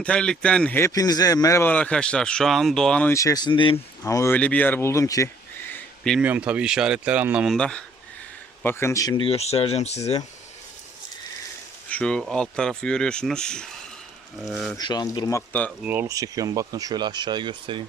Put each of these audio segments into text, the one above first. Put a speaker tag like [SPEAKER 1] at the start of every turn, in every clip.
[SPEAKER 1] Gezen Terlik'ten hepinize merhabalar arkadaşlar. Şu an doğanın içerisindeyim. Ama öyle bir yer buldum ki. Bilmiyorum tabi işaretler anlamında. Bakın şimdi göstereceğim size. Şu alt tarafı görüyorsunuz. Ee, şu an durmakta zorluk çekiyorum. Bakın şöyle aşağıya göstereyim.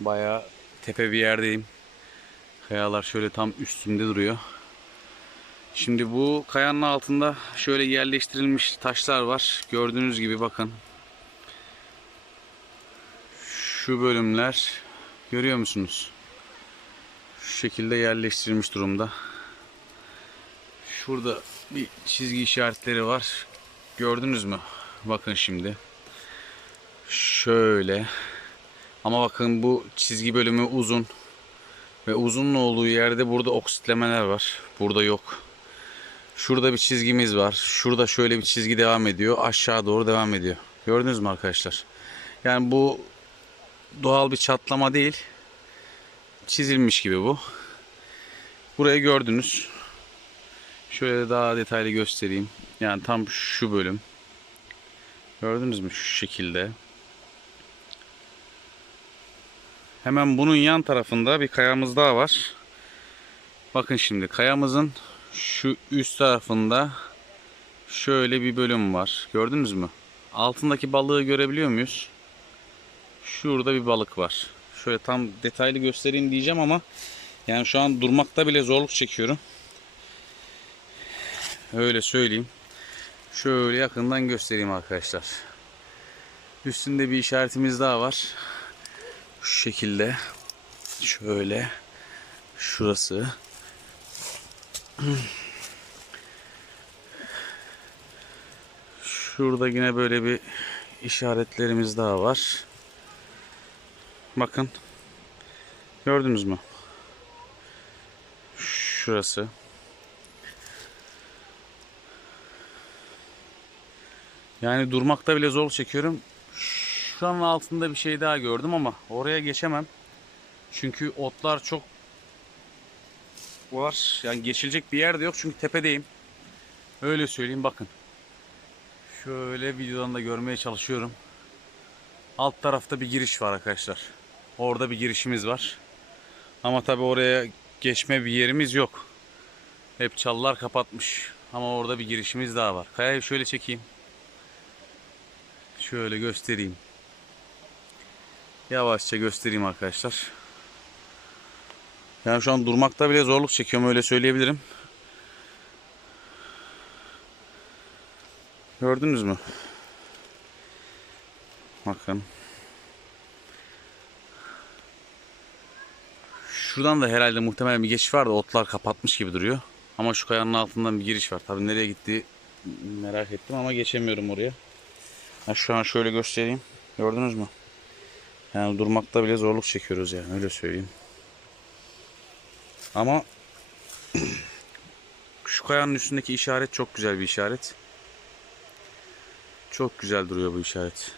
[SPEAKER 1] Bayağı tepe bir yerdeyim. Kayalar şöyle tam üstümde duruyor. Şimdi bu kayanın altında şöyle yerleştirilmiş taşlar var. Gördüğünüz gibi bakın. Şu bölümler görüyor musunuz? Şu şekilde yerleştirilmiş durumda. Şurada bir çizgi işaretleri var. Gördünüz mü? Bakın şimdi. Şöyle. Ama bakın bu çizgi bölümü uzun. Ve uzun olduğu yerde burada oksitlemeler var. Burada yok. Şurada bir çizgimiz var. Şurada şöyle bir çizgi devam ediyor. Aşağı doğru devam ediyor. Gördünüz mü arkadaşlar? Yani bu doğal bir çatlama değil. Çizilmiş gibi bu. Burayı gördünüz. Şöyle daha detaylı göstereyim. Yani tam şu bölüm. Gördünüz mü şu şekilde. Hemen bunun yan tarafında bir kayamız daha var. Bakın şimdi kayamızın şu üst tarafında şöyle bir bölüm var. Gördünüz mü? Altındaki balığı görebiliyor muyuz? Şurada bir balık var. Şöyle tam detaylı göstereyim diyeceğim ama yani şu an durmakta bile zorluk çekiyorum. Öyle söyleyeyim. Şöyle yakından göstereyim arkadaşlar. Üstünde bir işaretimiz daha var. Şu şekilde. Şöyle. Şurası. Şurada yine böyle bir işaretlerimiz daha var. Bakın. Gördünüz mü? Şurası. Yani durmakta bile zor çekiyorum. Şuranın altında bir şey daha gördüm ama oraya geçemem. Çünkü otlar çok var. Yani geçilecek bir yer de yok çünkü tepedeyim. Öyle söyleyeyim bakın. Şöyle videodan da görmeye çalışıyorum. Alt tarafta bir giriş var arkadaşlar. Orada bir girişimiz var. Ama tabi oraya geçme bir yerimiz yok. Hep çalılar kapatmış. Ama orada bir girişimiz daha var. Kayayı şöyle çekeyim. Şöyle göstereyim. Yavaşça göstereyim arkadaşlar. Yani şu an durmakta bile zorluk çekiyorum öyle söyleyebilirim. Gördünüz mü? Bakın. Şuradan da herhalde muhtemelen bir geçiş var da otlar kapatmış gibi duruyor. Ama şu kayanın altından bir giriş var. Tabii nereye gitti merak ettim ama geçemiyorum oraya. Ha, şu an şöyle göstereyim. Gördünüz mü? Yani durmakta bile zorluk çekiyoruz yani öyle söyleyeyim. Ama şu kayanın üstündeki işaret çok güzel bir işaret. Çok güzel duruyor bu işaret.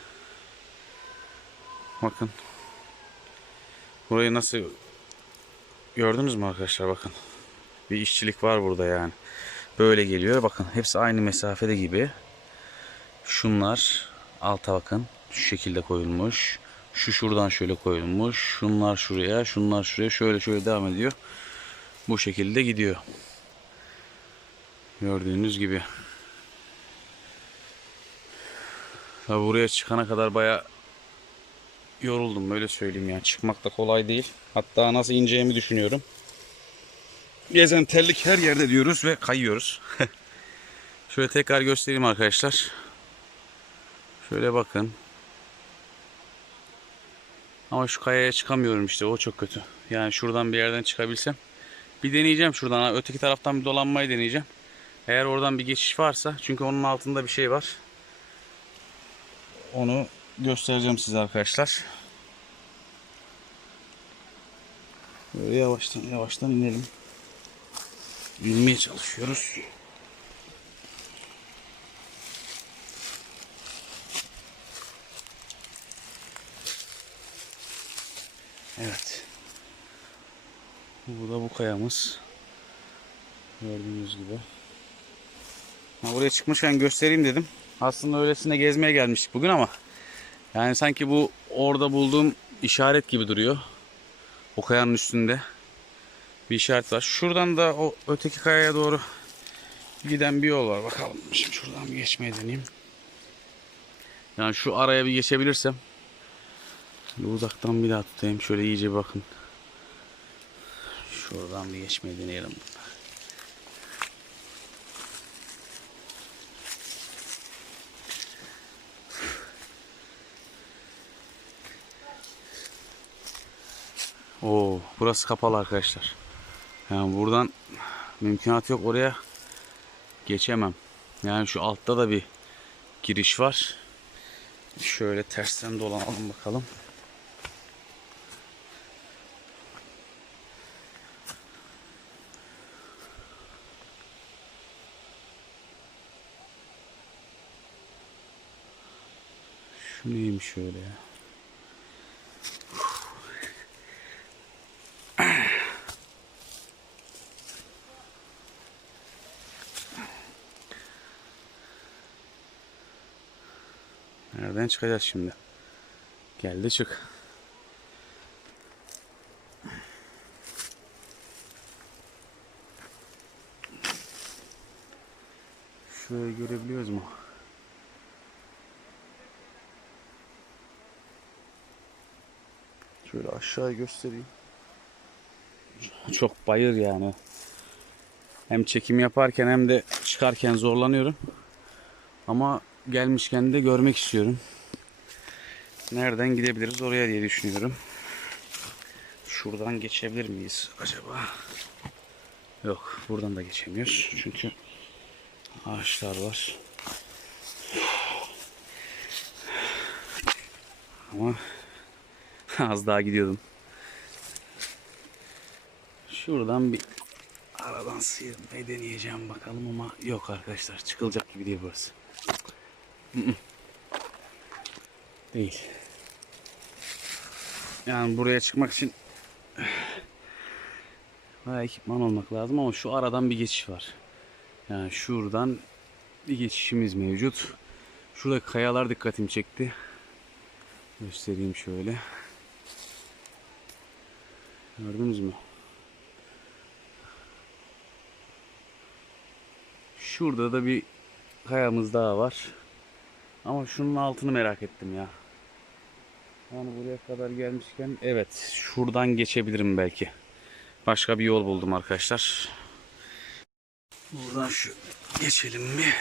[SPEAKER 1] Bakın. Burayı nasıl gördünüz mü arkadaşlar bakın. Bir işçilik var burada yani. Böyle geliyor. Bakın hepsi aynı mesafede gibi. Şunlar alta bakın. Şu şekilde koyulmuş. Şu şuradan şöyle koyulmuş. Şunlar şuraya, şunlar şuraya. Şöyle şöyle devam ediyor. Bu şekilde gidiyor. Gördüğünüz gibi. Buraya çıkana kadar baya yoruldum böyle söyleyeyim yani. Çıkmak da kolay değil. Hatta nasıl ineceğimi düşünüyorum. Gezen terlik her yerde diyoruz ve kayıyoruz. Şöyle tekrar göstereyim arkadaşlar. Şöyle bakın. Ama şu kayaya çıkamıyorum işte o çok kötü. Yani şuradan bir yerden çıkabilsem. Bir deneyeceğim şuradan. Öteki taraftan bir dolanmayı deneyeceğim. Eğer oradan bir geçiş varsa. Çünkü onun altında bir şey var. Onu göstereceğim size arkadaşlar. Böyle yavaştan yavaştan inelim. İnmeye çalışıyoruz. Evet. Bu da bu kayamız. Gördüğünüz gibi. Ha, buraya çıkmışken göstereyim dedim. Aslında öylesine gezmeye gelmiştik bugün ama yani sanki bu orada bulduğum işaret gibi duruyor. O kayanın üstünde bir işaret var. Şuradan da o öteki kayaya doğru giden bir yol var. Bakalım. Şimdi şuradan bir geçmeye deneyeyim. Yani şu araya bir geçebilirsem uzaktan bir daha tutayım. Şöyle iyice bakın. Şuradan bir geçmeyi deneyelim. Oo, burası kapalı arkadaşlar. Yani buradan mümkünat yok oraya geçemem. Yani şu altta da bir giriş var. Şöyle tersten dolanalım bakalım. Şu neymiş şöyle ya? Nereden çıkacağız şimdi? Geldi çık. Şurayı görebiliyoruz mu? Şöyle aşağı göstereyim. Çok bayır yani. Hem çekim yaparken hem de çıkarken zorlanıyorum. Ama gelmişken de görmek istiyorum. Nereden gidebiliriz oraya diye düşünüyorum. Şuradan geçebilir miyiz acaba? Yok, buradan da geçemiyoruz. Çünkü ağaçlar var. Ama az daha gidiyordum. Şuradan bir aradan sıyırmayı deneyeceğim bakalım ama yok arkadaşlar çıkılacak gibi değil burası. Değil. Yani buraya çıkmak için bayağı ekipman olmak lazım ama şu aradan bir geçiş var. Yani şuradan bir geçişimiz mevcut. Şurada kayalar dikkatimi çekti. Göstereyim şöyle. Gördünüz mü? Şurada da bir kayamız daha var. Ama şunun altını merak ettim ya. Yani buraya kadar gelmişken evet şuradan geçebilirim belki. Başka bir yol buldum arkadaşlar. Buradan şu geçelim bir.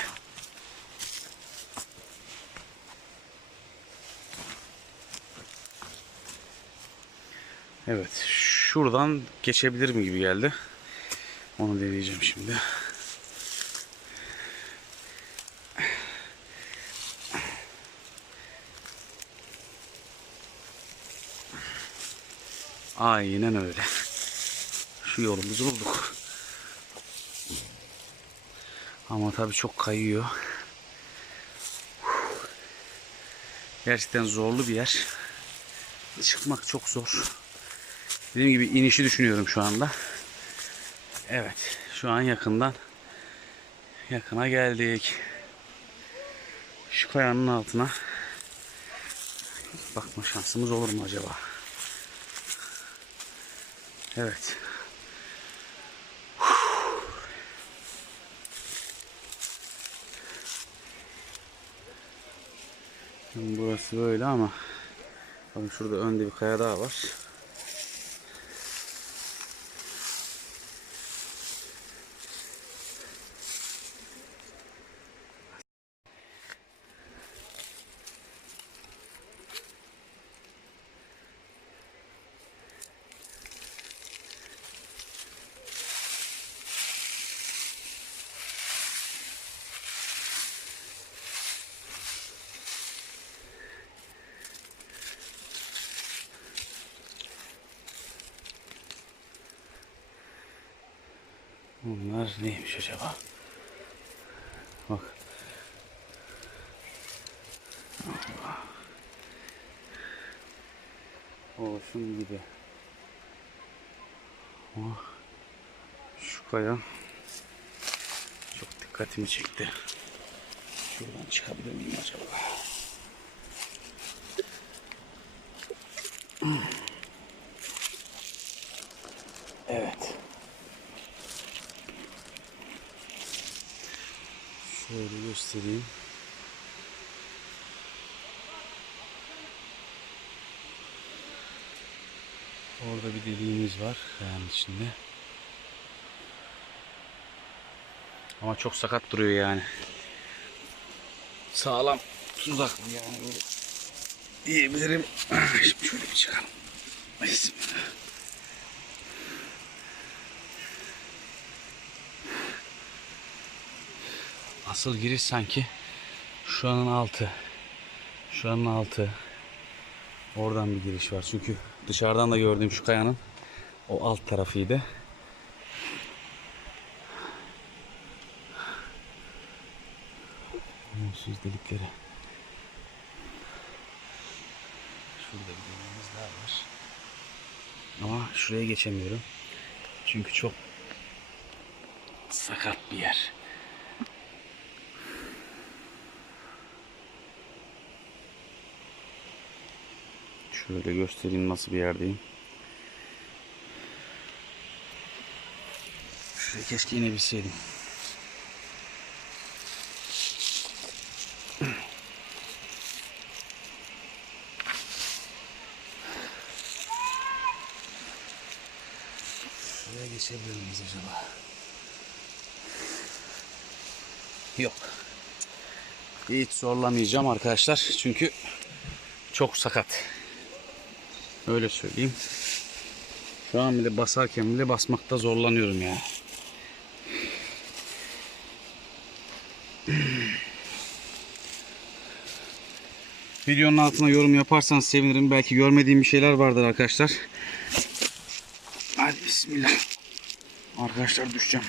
[SPEAKER 1] Evet şuradan geçebilir mi gibi geldi. Onu deneyeceğim şimdi. Aynen öyle. Şu yolumuzu bulduk. Ama tabii çok kayıyor. Gerçekten zorlu bir yer. Çıkmak çok zor. Dediğim gibi inişi düşünüyorum şu anda. Evet, şu an yakından yakına geldik. Şu kayanın altına bakma şansımız olur mu acaba? Evet. Şimdi burası böyle ama bakın şurada önde bir kaya daha var. Bunlar neymiş acaba? Bak. Olsun gibi. Oh. Şu kaya çok dikkatimi çekti. Şuradan çıkabilir miyim acaba? Evet. Şöyle göstereyim. Orada bir deliğimiz var kayanın içinde. Ama çok sakat duruyor yani. Sağlam tuzaklı yani diyebilirim. Şimdi şöyle bir çıkalım. Bismillah. Asıl giriş sanki şuranın altı. Şuranın altı. Oradan bir giriş var. Çünkü dışarıdan da gördüğüm şu kayanın o alt tarafıydı. Siz delikleri. Şurada bir deliğimiz daha var. Ama şuraya geçemiyorum. Çünkü çok sakat bir yer. Şöyle göstereyim nasıl bir yerdeyim. Şuraya keşke inebilseydim. Şuraya geçebilir miyiz acaba? Yok. Hiç zorlamayacağım arkadaşlar. Çünkü çok sakat. Öyle söyleyeyim. Şu an bile basarken bile basmakta zorlanıyorum ya. Videonun altına yorum yaparsanız sevinirim. Belki görmediğim bir şeyler vardır arkadaşlar. Hadi bismillah. Arkadaşlar düşeceğim.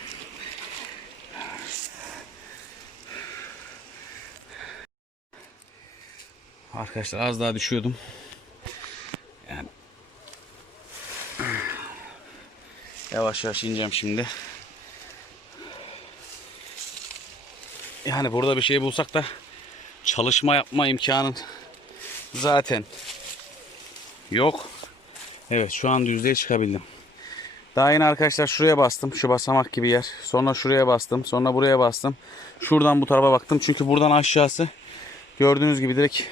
[SPEAKER 1] Arkadaşlar az daha düşüyordum. Yavaş yavaş ineceğim şimdi. Yani burada bir şey bulsak da çalışma yapma imkanın zaten yok. Evet şu an yüzdeye çıkabildim. Daha yine arkadaşlar şuraya bastım. Şu basamak gibi yer. Sonra şuraya bastım. Sonra buraya bastım. Şuradan bu tarafa baktım. Çünkü buradan aşağısı gördüğünüz gibi direkt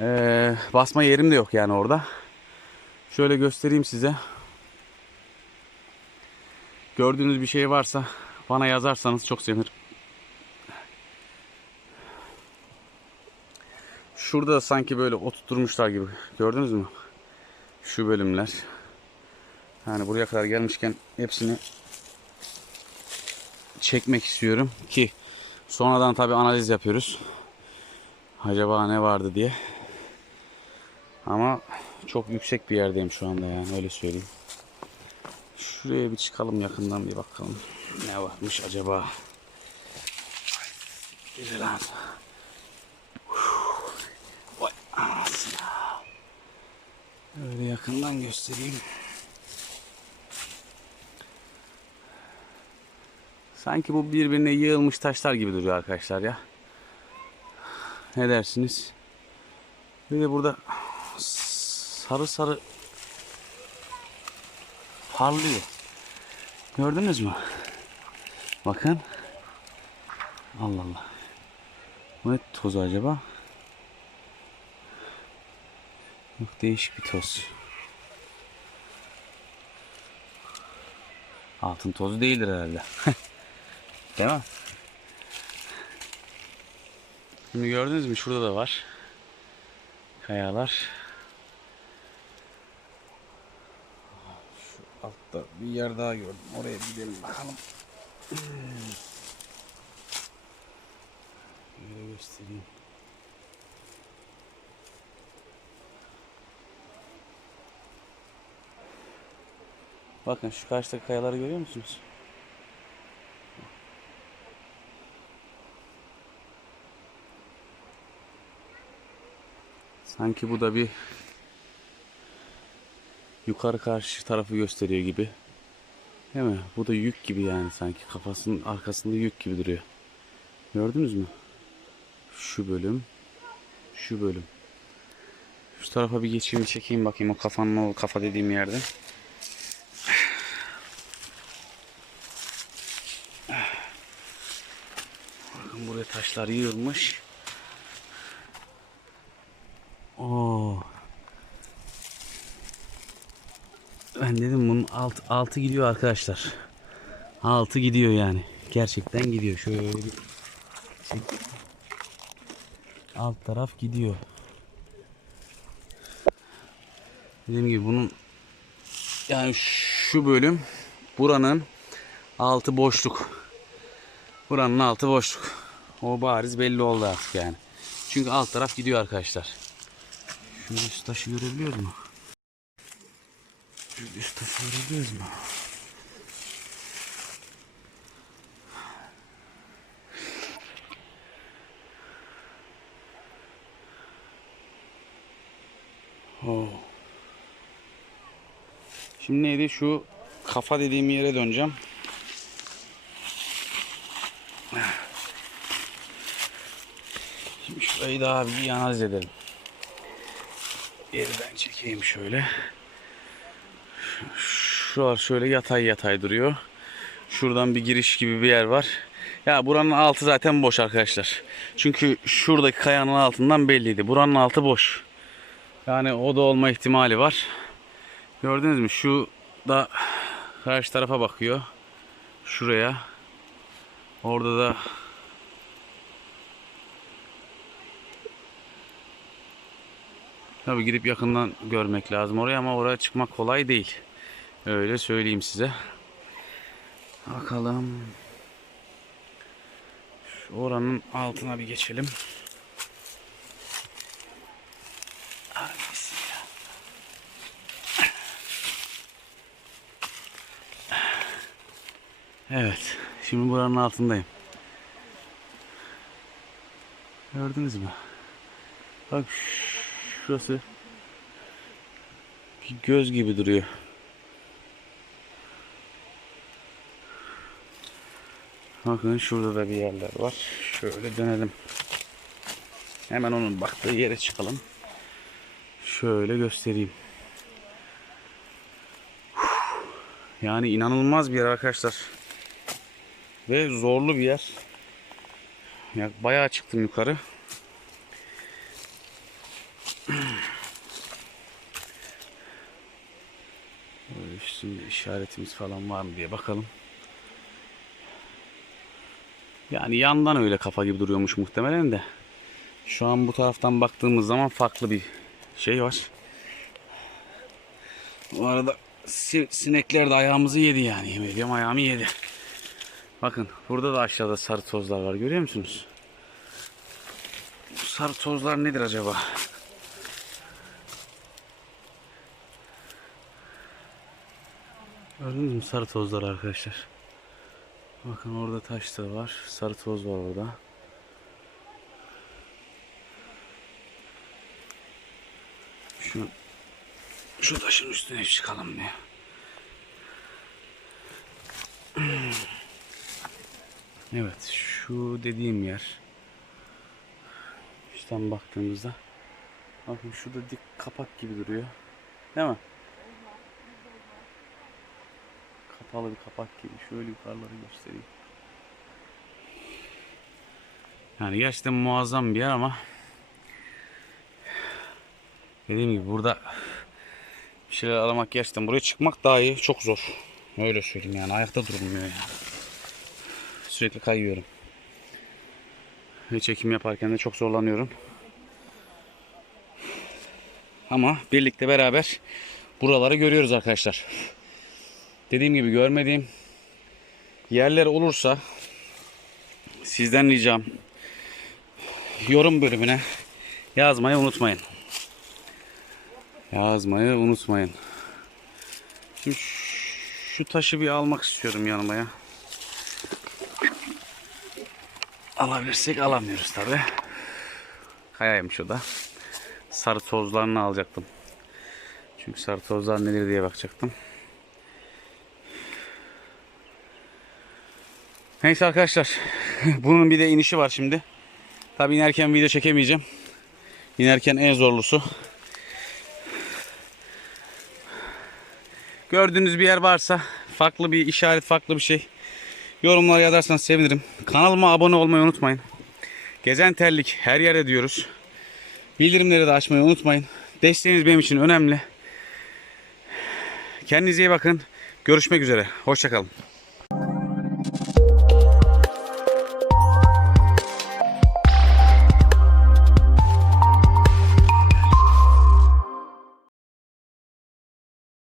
[SPEAKER 1] ee, basma yerim de yok yani orada. Şöyle göstereyim size. Gördüğünüz bir şey varsa bana yazarsanız çok sevinirim. Şurada da sanki böyle oturtmuşlar gibi. Gördünüz mü? Şu bölümler. Yani buraya kadar gelmişken hepsini çekmek istiyorum ki sonradan tabi analiz yapıyoruz. Acaba ne vardı diye. Ama çok yüksek bir yerdeyim şu anda yani öyle söyleyeyim. Şuraya bir çıkalım yakından bir bakalım. Ne varmış acaba? Gel lan. Vay anasını. Öyle yakından göstereyim. Sanki bu birbirine yığılmış taşlar gibi duruyor arkadaşlar ya. Ne dersiniz? Bir de burada sarı sarı parlıyor. Gördünüz mü? Bakın. Allah Allah. Bu ne tozu acaba? Yok değişik bir toz. Altın tozu değildir herhalde. Değil mi? Şimdi gördünüz mü? Şurada da var. Kayalar. Altta bir yer daha gördüm. Oraya gidelim bakalım. Böyle göstereyim. Bakın şu karşıdaki kayaları görüyor musunuz? Sanki bu da bir yukarı karşı tarafı gösteriyor gibi. Değil mi? Bu da yük gibi yani sanki. Kafasının arkasında yük gibi duruyor. Gördünüz mü? Şu bölüm. Şu bölüm. Şu tarafa bir geçeyim çekeyim bakayım o kafanın o kafa dediğim yerde. Bakın buraya taşlar yığılmış. Oo. Ben dedim bunun alt, altı gidiyor arkadaşlar. Altı gidiyor yani. Gerçekten gidiyor. Şöyle bir Alt taraf gidiyor. Dediğim gibi bunun yani şu bölüm buranın altı boşluk. Buranın altı boşluk. O bariz belli oldu artık yani. Çünkü alt taraf gidiyor arkadaşlar. Şu taşı görebiliyor mu? Şu üst taşı görebiliyoruz mu? Oo. Şimdi neydi şu kafa dediğim yere döneceğim. Şimdi şurayı daha bir analiz edelim. Yerden çekeyim şöyle. Şuralar şöyle yatay yatay duruyor. Şuradan bir giriş gibi bir yer var. Ya buranın altı zaten boş arkadaşlar. Çünkü şuradaki kayanın altından belliydi. Buranın altı boş. Yani o da olma ihtimali var. Gördünüz mü? Şu da karşı tarafa bakıyor. Şuraya. Orada da Tabi gidip yakından görmek lazım oraya ama oraya çıkmak kolay değil. Öyle söyleyeyim size. Bakalım. Şu oranın altına bir geçelim. Evet. Şimdi buranın altındayım. Gördünüz mü? Bak şurası bir göz gibi duruyor. Bakın şurada da bir yerler var. Şöyle dönelim. Hemen onun baktığı yere çıkalım. Şöyle göstereyim. Yani inanılmaz bir yer arkadaşlar. Ve zorlu bir yer. Ya bayağı çıktım yukarı. Böyle üstünde işaretimiz falan var mı diye bakalım. Yani yandan öyle kafa gibi duruyormuş muhtemelen de. Şu an bu taraftan baktığımız zaman farklı bir şey var. Bu arada si- sinekler de ayağımızı yedi yani. Yemin ediyorum ayağımı yedi. Bakın burada da aşağıda sarı tozlar var görüyor musunuz? Bu sarı tozlar nedir acaba? Gördünüz mü sarı tozlar arkadaşlar? Bakın orada taş da var. Sarı toz var orada. Şu şu taşın üstüne çıkalım diye. Evet, şu dediğim yer. Üstten baktığımızda bakın şurada dik kapak gibi duruyor. Değil mi? Kapalı bir kapak gibi. Şöyle yukarıları göstereyim. Yani gerçekten muazzam bir yer ama dediğim gibi burada bir şeyler aramak gerçekten buraya çıkmak daha iyi. Çok zor. Öyle söyleyeyim yani. Ayakta durulmuyor yani. Sürekli kayıyorum. Ve çekim yaparken de çok zorlanıyorum. Ama birlikte beraber buraları görüyoruz arkadaşlar. Dediğim gibi görmediğim yerler olursa sizden ricam yorum bölümüne yazmayı unutmayın. Yazmayı unutmayın. Şimdi şu taşı bir almak istiyorum yanıma ya. Alabilirsek alamıyoruz tabi. Kayaymış o da. Sarı tozlarını alacaktım. Çünkü sarı tozlar nedir diye bakacaktım. Neyse arkadaşlar. Bunun bir de inişi var şimdi. Tabi inerken video çekemeyeceğim. İnerken en zorlusu. Gördüğünüz bir yer varsa farklı bir işaret, farklı bir şey yorumlara yazarsanız sevinirim. Kanalıma abone olmayı unutmayın. Gezen terlik her yerde diyoruz. Bildirimleri de açmayı unutmayın. Desteğiniz benim için önemli. Kendinize iyi bakın. Görüşmek üzere. Hoşçakalın.